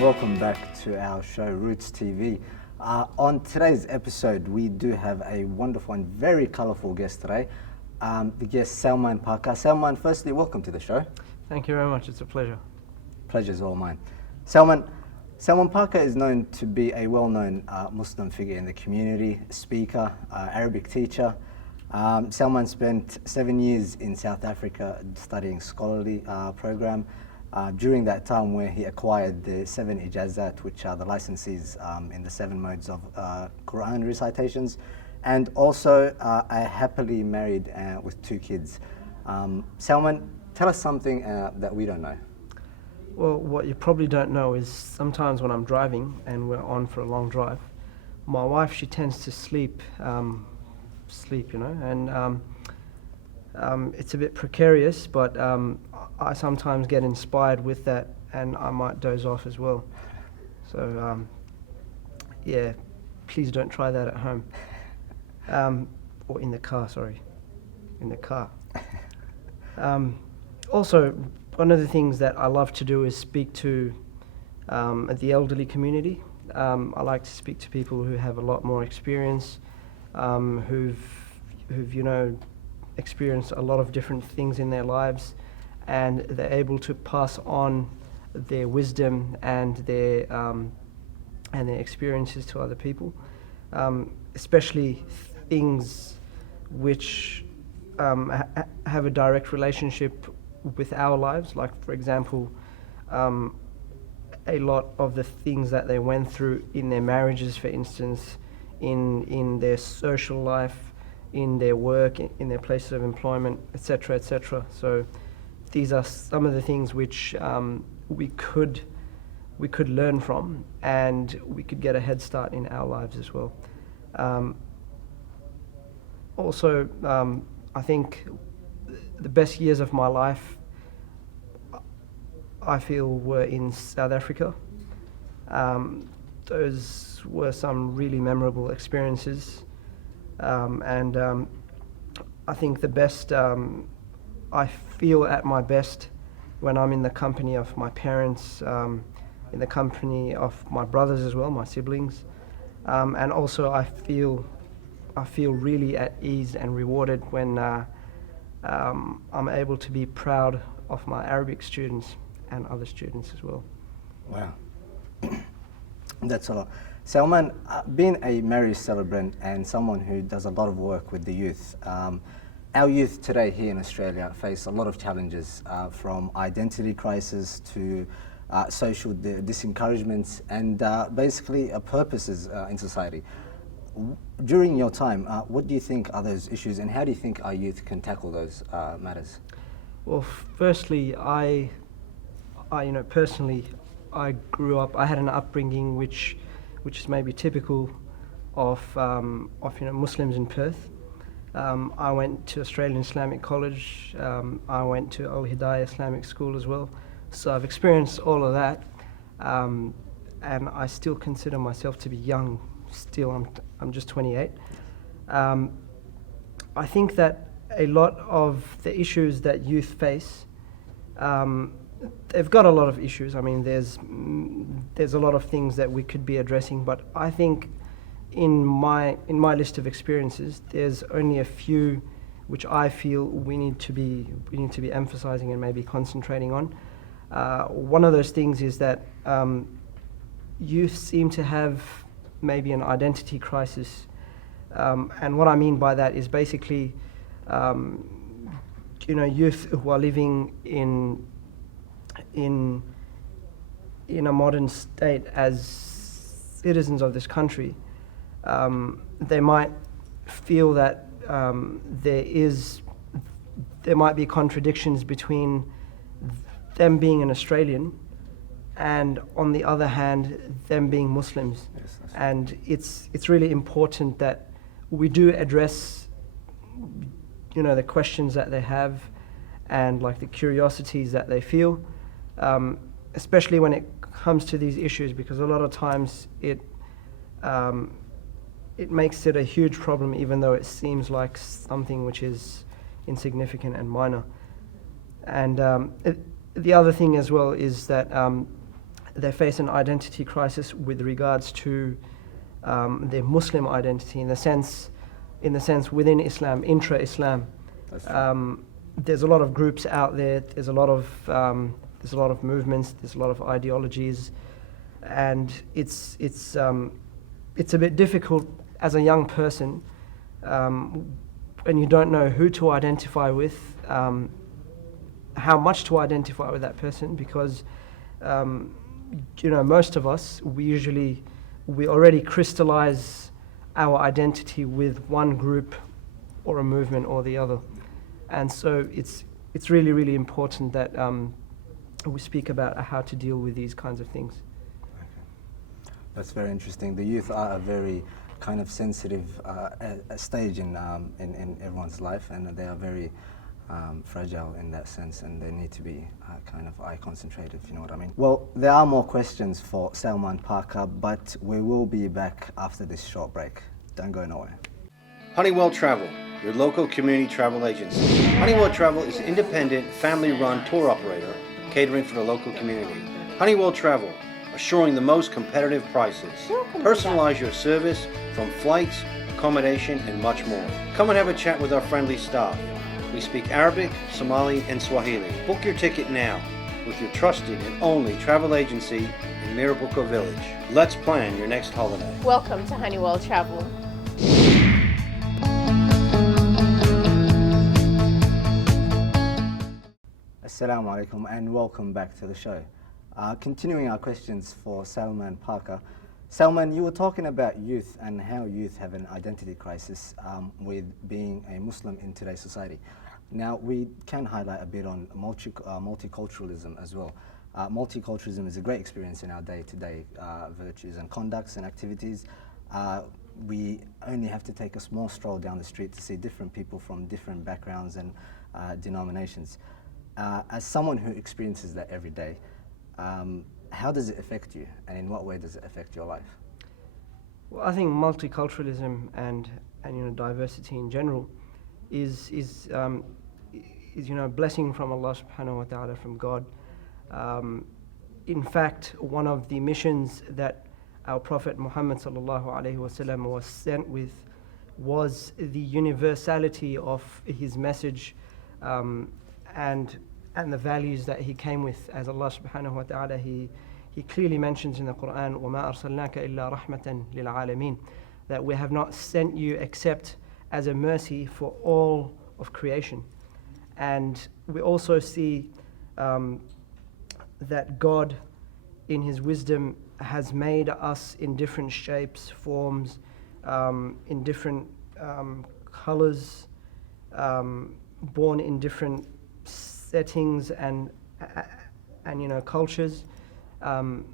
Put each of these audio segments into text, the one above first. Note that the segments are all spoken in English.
and welcome back to our show Roots TV. On today's episode, we do have a wonderful and very colourful guest today. The guest Salman Parker. Salman, firstly, welcome to the show. Thank you very much. It's a pleasure. Pleasure's all mine. Salman Parker is known to be a well-known Muslim figure in the community, speaker, Arabic teacher. Salman spent 7 years in South Africa studying scholarly program. During that time where he acquired the 7 ijazat, which are the licenses in the 7 modes of Quran recitations, and also are happily married with 2 kids. Salman, tell us something that we don't know. Well, what you probably don't know is sometimes when I'm driving and we're on for a long drive, my wife, she tends to sleep, and it's a bit precarious, but I sometimes get inspired with that and I might doze off as well. So, yeah, please don't try that at home. Or in the car, sorry. In the car. Also, one of the things that I love to do is speak to the elderly community. I like to speak to people who have a lot more experience, who've experienced a lot of different things in their lives, and they're able to pass on their wisdom and their experiences to other people, especially things which have a direct relationship with our lives. Like, for example, a lot of the things that they went through in their marriages, for instance, in their social life, in their work, in their places of employment, etc., etc. So these are some of the things which we could learn from, and we could get a head start in our lives as well. Also, I think the best years of my life, I feel, were in South Africa. Those were some really memorable experiences. And I think the best, I feel at my best when I'm in the company of my parents, in the company of my brothers as well, my siblings. And also I feel really at ease and rewarded when I'm able to be proud of my Arabic students and other students as well. Wow. That's a lot. Salman, being a marriage celebrant and someone who does a lot of work with the youth, our youth today here in Australia face a lot of challenges, from identity crisis to social disencouragement and basically purposes in society. During your time, what do you think are those issues, and how do you think our youth can tackle those matters? Well, firstly, I personally, I grew up, I had an upbringing which is maybe typical of Muslims in Perth. I went to Australian Islamic College. I went to Al Hidayah Islamic School as well. So I've experienced all of that, and I still consider myself to be young. Still, I'm just 28. I think that a lot of the issues that youth face, they've got a lot of issues. I mean, there's a lot of things that we could be addressing, but I think in my list of experiences, there's only a few which I feel we need to be emphasizing and maybe concentrating on. One of those things is that youth seem to have maybe an identity crisis, and what I mean by that is basically, youth who are living in a modern state as citizens of this country, they might feel that there might be contradictions between them being an Australian and, on the other hand, them being Muslims. Yes, and it's really important that we do address the questions that they have and like the curiosities that they feel, especially when it comes to these issues, because a lot of times it makes it a huge problem, even though it seems like something which is insignificant and minor. And the other thing as well is that they face an identity crisis with regards to their Muslim identity, in the sense within Islam, intra-Islam. That's true. There's a lot of groups out there. There's a lot of movements. There's a lot of ideologies, and it's a bit difficult as a young person when you don't know who to identify with, how much to identify with that person, because most of us, we already crystallize our identity with one group or a movement or the other. And so it's really, really important that we speak about how to deal with these kinds of things. Okay. That's very interesting. The youth are a very kind of sensitive stage in everyone's life, and they are very fragile in that sense, and they need to be kind of eye concentrated, if you know what I mean. Well, there are more questions for Salman Parker, but we will be back after this short break. Don't go nowhere. Honeywell Travel, your local community travel agency. Honeywell Travel is an independent, family-run tour operator catering for the local community. Honeywell Travel, assuring the most competitive prices. Personalize your service from flights, accommodation, and much more. Come and have a chat with our friendly staff. We speak Arabic, Somali, and Swahili. Book your ticket now with your trusted and only travel agency in Mirabuco Village. Let's plan your next holiday. Welcome to Honeywell Travel. Assalamu alaikum and welcome back to the show. Continuing our questions for Salman Parker. Salman, you were talking about youth and how youth have an identity crisis with being a Muslim in today's society. Now, we can highlight a bit on multiculturalism as well. Multiculturalism is a great experience in our day-to-day virtues and conducts and activities. We only have to take a small stroll down the street to see different people from different backgrounds and denominations. As someone who experiences that every day, how does it affect you, and in what way does it affect your life? Well, I think multiculturalism and diversity in general is a blessing from Allah subhanahu wa ta'ala, from God. In fact, one of the missions that our Prophet Muhammad sallallahu alaihi wasallam was sent with was the universality of his message and the values that he came with. As Allah subhanahu wa ta'ala, he clearly mentions in the Quran, وَمَا أَرْسَلْنَاكَ إِلَّا رَحْمَةً لِلْعَالَمِينَ, that we have not sent you except as a mercy for all of creation. And we also see that God, in His wisdom, has made us in different shapes, forms, in different colors, born in different settings and cultures. And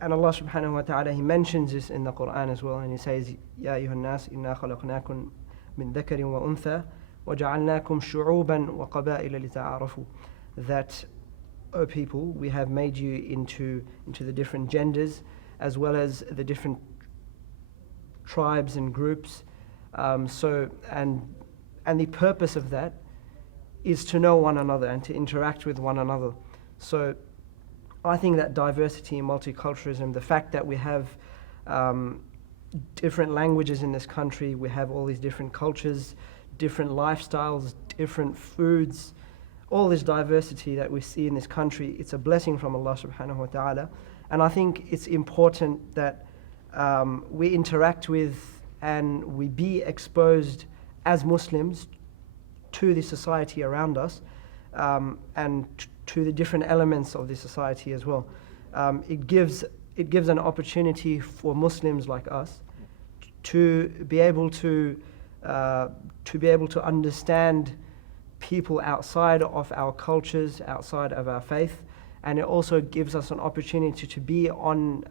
Allah subhanahu wa ta'ala, He mentions this in the Quran as well, and He says, يَا أَيُّهَا النَّاسِ إِنَّا خَلَقْنَاكُمْ مِنْ ذَكَرٍ وَأُنْثَى وَجَعَلْنَاكُمْ شُعُوبًا وَقَبَائِلَ لِتَعَارَفُوا. That, O people, we have made you into the different genders, as well as the different tribes and groups. And the purpose of that is to know one another and to interact with one another. So I think that diversity and multiculturalism, the fact that we have different languages in this country, we have all these different cultures, different lifestyles, different foods, all this diversity that we see in this country, it's a blessing from Allah subhanahu wa ta'ala. And I think it's important that we interact with and we be exposed as Muslims to the society around us, and to the different elements of the society as well. It gives an opportunity for Muslims like us to be able to understand people outside of our cultures, outside of our faith, and it also gives us an opportunity to be on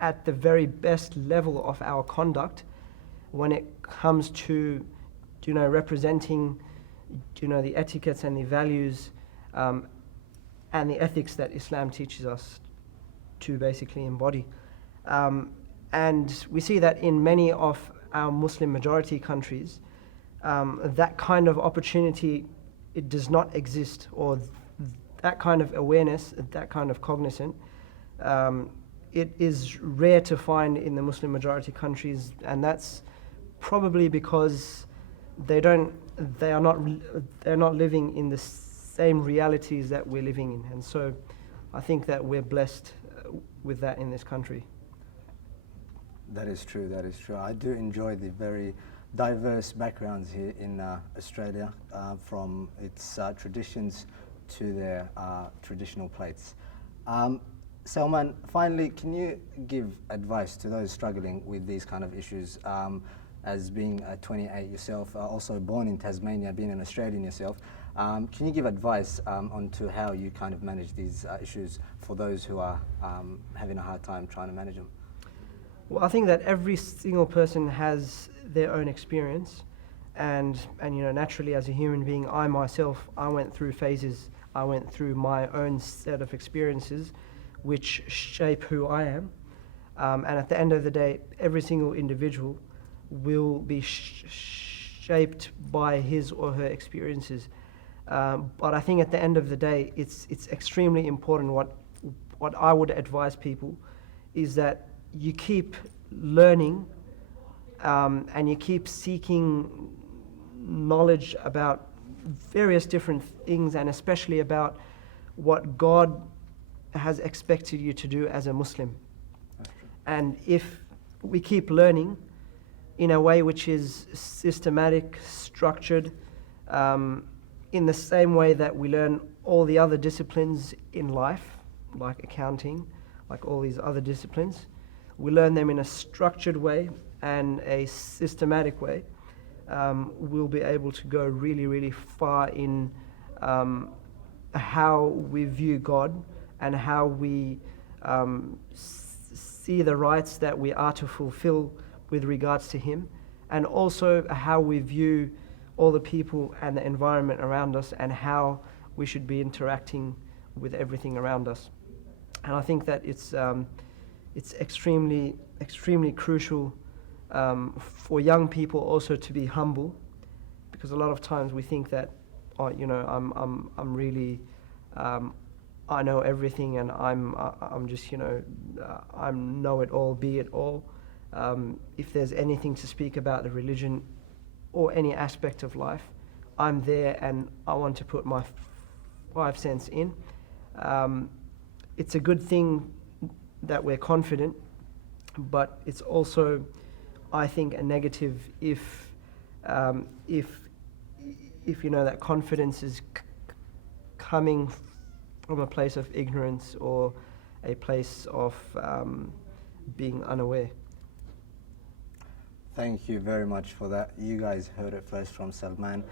at the very best level of our conduct when it comes to representing the etiquettes and the values and the ethics that Islam teaches us to basically embody. And we see that in many of our Muslim majority countries, that kind of opportunity, it does not exist, or that kind of awareness, that kind of cognizant, it is rare to find in the Muslim majority countries, and that's probably because they're not living in the same realities that we're living in, and so I think that we're blessed with that in this country. That is true, that is true. I do enjoy the very diverse backgrounds here in Australia, from its traditions to their traditional plates. Salman, finally, can you give advice to those struggling with these kind of issues? As being 28 yourself, also born in Tasmania, being an Australian yourself, can you give advice on to how you kind of manage these issues for those who are having a hard time trying to manage them? Well, I think that every single person has their own experience, and you know, naturally, as a human being, I myself, I went through phases. I went through my own set of experiences, which shape who I am. And at the end of the day, every single individual will be shaped by his or her experiences. But I think at the end of the day, it's extremely important. What I would advise people is that you keep learning, and you keep seeking knowledge about various different things, and especially about what God has expected you to do as a Muslim. And if we keep learning in a way which is systematic, structured, in the same way that we learn all the other disciplines in life, like accounting, like all these other disciplines, we learn them in a structured way and a systematic way, we'll be able to go really, really far in how we view God and how we see the rights that we are to fulfill with regards to Him, and also how we view all the people and the environment around us and how we should be interacting with everything around us. And I think that it's extremely, extremely crucial for young people also to be humble, because a lot of times we think that, oh, you know, I'm really, I know everything, and I'm just, you know, I'm know it all, be it all. If there's anything to speak about the religion or any aspect of life, I'm there and I want to put my 5 cents in. It's a good thing that we're confident, but it's also, I think, a negative if you know that confidence is coming from a place of ignorance or a place of being unaware. Thank you very much for that. You guys heard it first from Salman.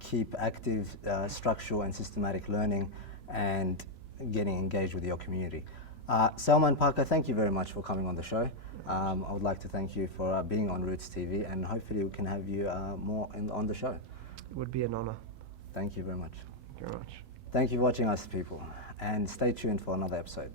Keep active, structural and systematic learning and getting engaged with your community. Salman Parker, thank you very much for coming on the show. I would like to thank you for being on Roots TV, and hopefully we can have you more on the show. It would be an honor. Thank you very much. Thank you very much. Thank you for watching us, people, and stay tuned for another episode.